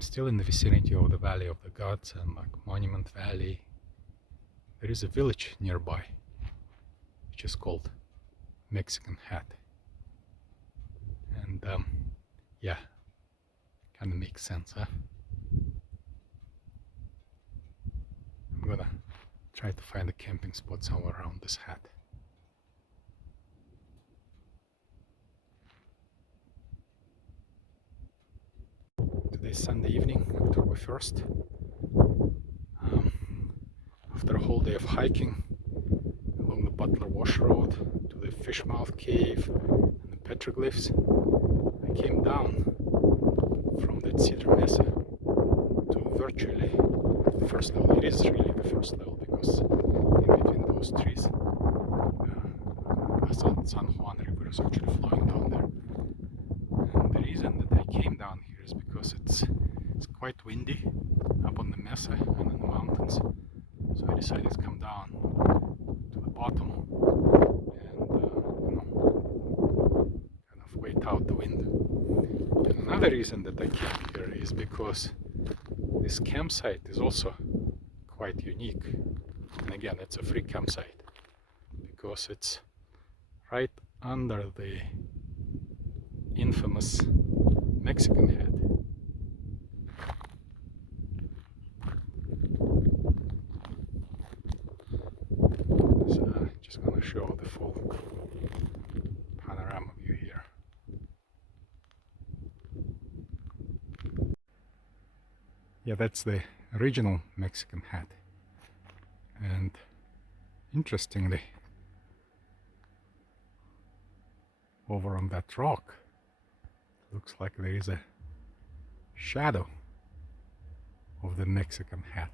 I'm still in the vicinity of the Valley of the Gods and like Monument Valley. There is a village nearby which is called Mexican Hat. And yeah, kind of makes sense, huh? I'm gonna try to find a camping spot somewhere around this hat. Today's Sunday evening, October 1st. After a whole day of hiking along the Butler Wash Road to the Fishmouth Cave and the petroglyphs, I came down from that Cedar Mesa to virtually the first level. It is really the first level because in between those trees, San Juan River is actually flowing down there. And the reason that I came down here is because it's quite windy up on the mesa and in the mountains. So I decided to come down to the bottom and kind of wait out the wind. And another reason that I came here is because this campsite is also quite unique. And again, it's a free campsite because it's right under the infamous Mexican Hat. So just gonna show the full panorama view here. Yeah, that's the original Mexican Hat. And interestingly, over on that rock, looks like there is a shadow of the Mexican Hat.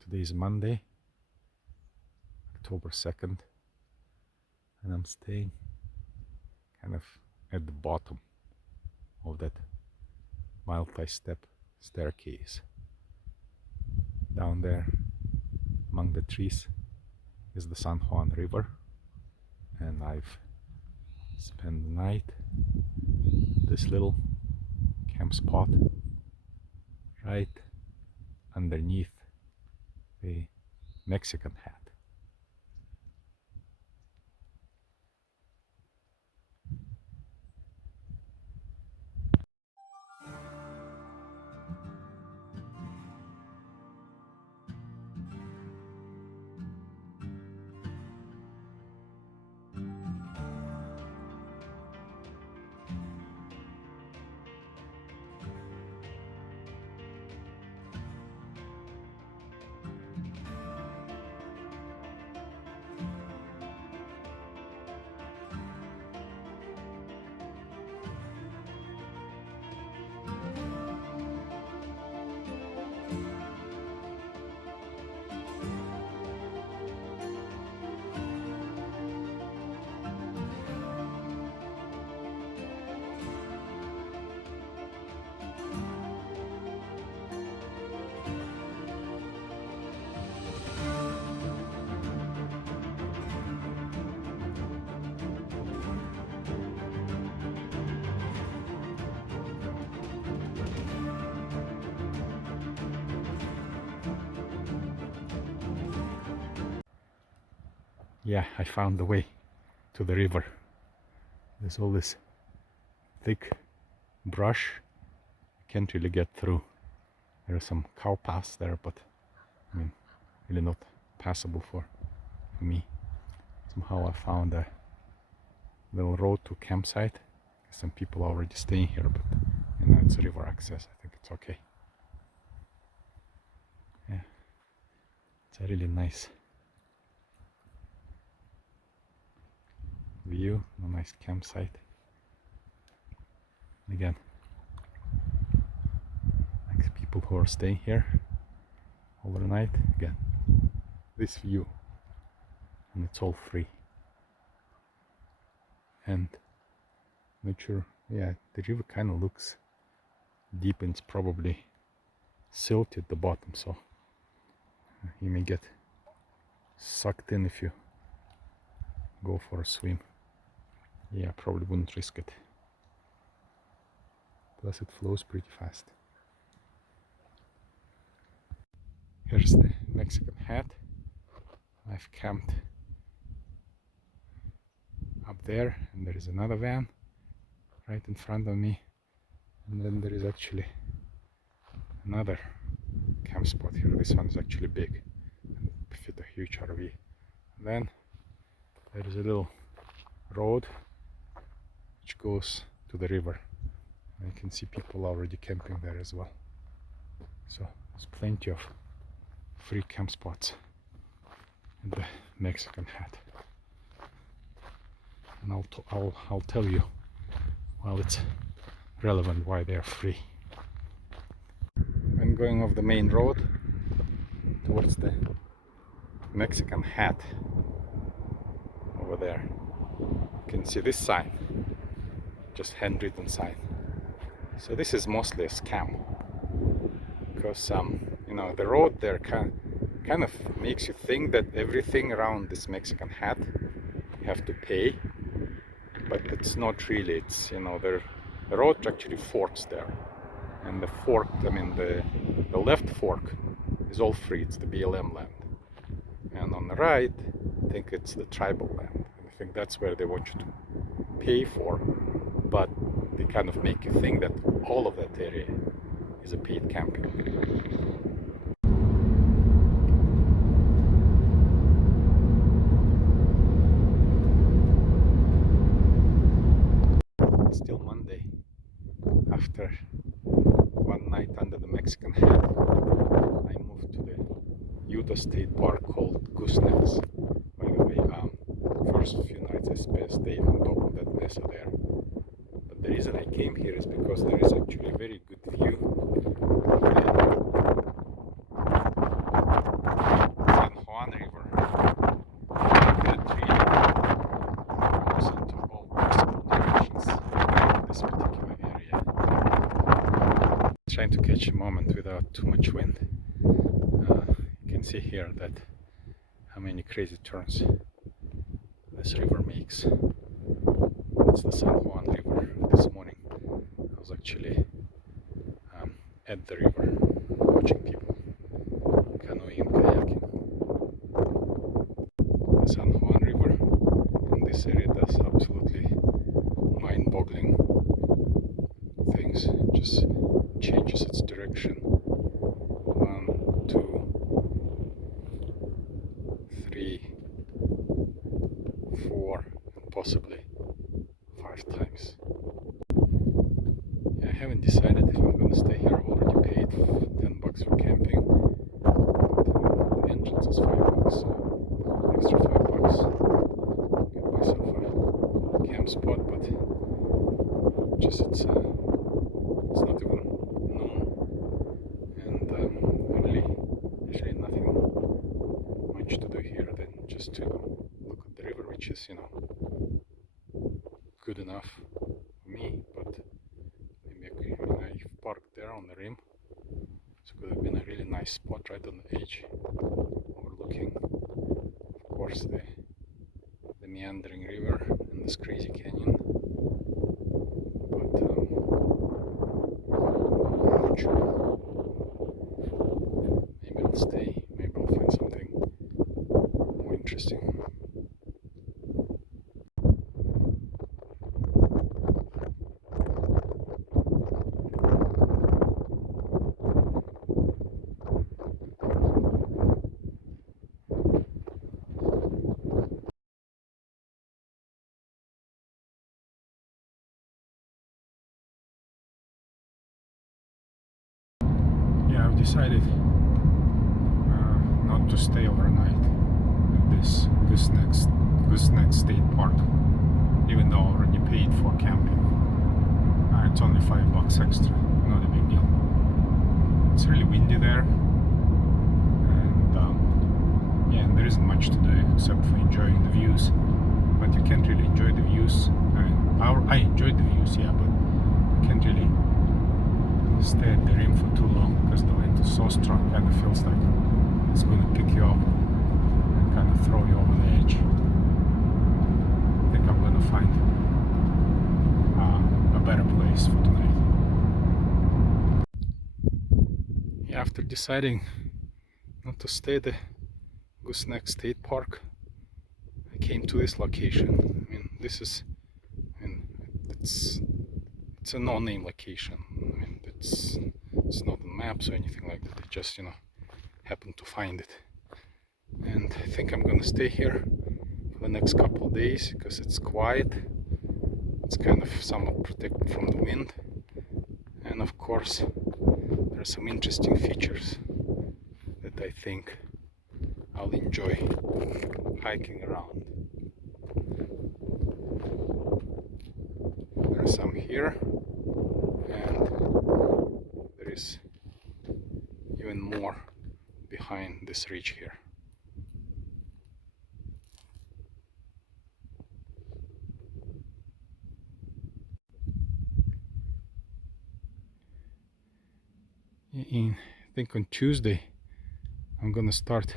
Today is Monday, October 2nd, and I'm staying kind of at the bottom of that multi-step staircase. Down there among the trees is the San Juan River, and I've spent the night at this little camp spot right underneath the Mexican Hat. Yeah, I found the way to the river. There's all this thick brush. I can't really get through. There are some cow paths there, but I mean, really not passable for me. Somehow I found a little road to campsite. Some people are already staying here, but you know, it's river access. I think it's okay. Yeah, it's a really nice view, a nice campsite. Again, thanks people who are staying here overnight. Again, this view, and it's all free. And not sure, yeah, the river kind of looks deep and it's probably silt at the bottom, so you may get sucked in if you go for a swim. Yeah, probably wouldn't risk it. plus it flows pretty fast. Here's the Mexican Hat. I've camped up there, and there is another van right in front of me, and then there is actually another camp spot here. This one is actually big and fit a huge RV. And then there is a little road which goes to the river. And you can see people already camping there as well. So there's plenty of free camp spots in the Mexican Hat. And I'll tell you while it's relevant why they are free. When going off the main road towards the Mexican Hat over there, you can see this sign, just handwritten sign. So this is mostly a scam, because you know, the road there kind of makes you think that everything around this Mexican Hat you have to pay, but it's not really. It's, you know, the road actually forks there, and the fork, I mean the left fork is all free. It's the BLM land, and on the right I think it's the tribal land, and I think that's where they want you to pay for, but they kind of make you think that all of that area is a paid camping. It's still Monday after one night under the Mexican Hat. I moved to the Utah State Park called Goosenecks. By the way, first few nights I stayed on top of that mesa there. But the reason I came here is because there is actually a very good view of the San Juan River. That really goes into all possible directions in this particular area. Trying to catch a moment without too much wind. You can see here that how many crazy turns this river makes. It's the San Juan River. This morning I was actually at the river watching people canoeing and kayaking. The San Juan River in this area does absolutely mind-boggling things. It just changes its direction 1, 2, 3, 4, and possibly 5 times. Yeah, I haven't decided if I'm gonna stay here. I've already paid $10 for camping. But, the entrance is $5, so extra $5. Get myself a camp spot, but just it's not even noon, and really nothing much to do here than just to look at the river, which is, you know, good enough for me, but maybe I've parked there on the rim, so it could have been a really nice spot right on the edge, overlooking, of course, the meandering river and this crazy canyon. But I'm not sure. Maybe I'll stay. Maybe I'll find something more interesting. Yeah, I've decided not to stay overnight at this Goosenecks State Park, even though I already paid for camping. It's only $5 extra, not a big deal. It's really windy there, and yeah, and there isn't much to do except for enjoying the views. But you can't really enjoy the views. I enjoyed the views, yeah, but you can't really stay at the rim for too long because the wind is so strong. Kind of feels like it's going to pick you up and kind of throw you over the edge. I think I'm going to find a better place for tonight. After deciding not to stay at the Goosenecks State Park, I came to this location. I mean, this is, I mean, it's a no-name location. I mean, it's not on maps or anything like that. I just, you know, happened to find it, and I think I'm gonna stay here for the next couple of days because it's quiet. It's kind of somewhat protected from the wind, and of course there are some interesting features that I think I'll enjoy hiking around. There are some here, and there is even more behind this ridge here. I think on Tuesday I'm gonna start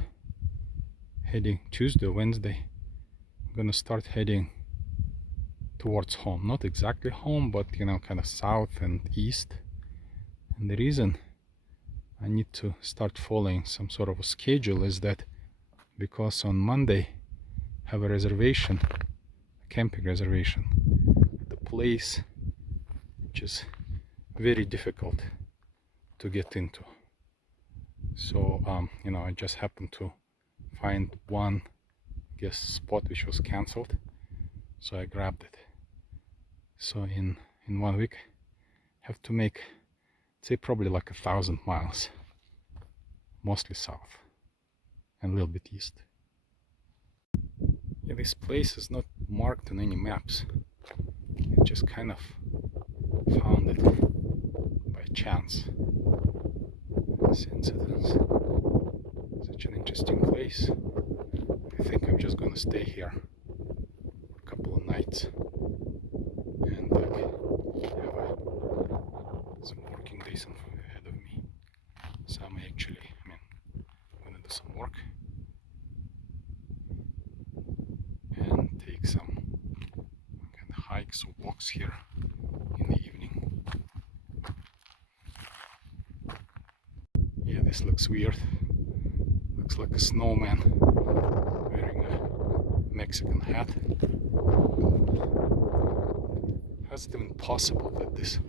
heading, Tuesday or Wednesday, I'm gonna start heading towards home. Not exactly home, but you know, kind of south and east. And the reason I need to start following some sort of a schedule is that because on Monday I have a reservation, a camping reservation at a place which is very difficult to get into. So you know, I just happened to find one guest spot which was cancelled, so I grabbed it. So in 1 week I have to make, say, probably like 1,000 miles, mostly south and a little bit east. Yeah, this place is not marked on any maps. I just kind of found it by chance. Coincidence. Such an interesting place. I think I'm just gonna stay here for a couple of nights and like have some working days ahead of me. So I'm actually, I mean, gonna do some work and take some kind of hikes or walks here in the evening. Yeah, this looks weird. Looks like a snowman wearing a Mexican hat. How's it even possible that this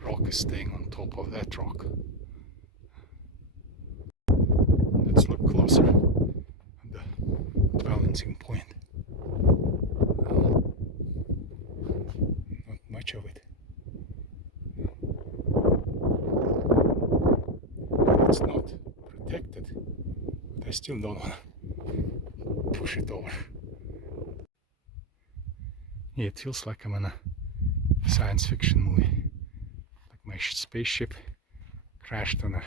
rock is staying on top of that rock? Let's look closer at the balancing point. Not much of it. It's not protected, but I still don't want to push it over. Yeah, it feels like I'm in a science fiction movie. Like my spaceship crashed on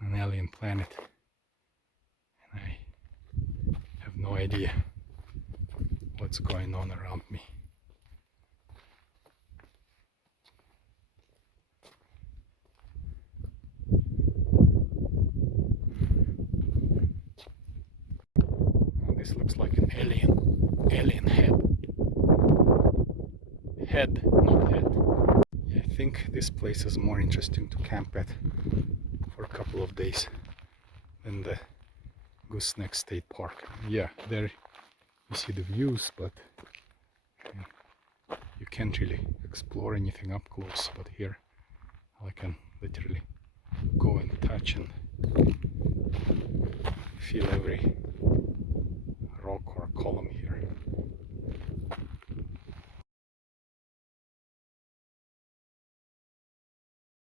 an alien planet, and I have no idea what's going on around me. This looks like an alien head, not head. Yeah, I think this place is more interesting to camp at for a couple of days than the Goosenecks State Park. Yeah, there you see the views, but you can't really explore anything up close. But here I can literally go and touch and feel every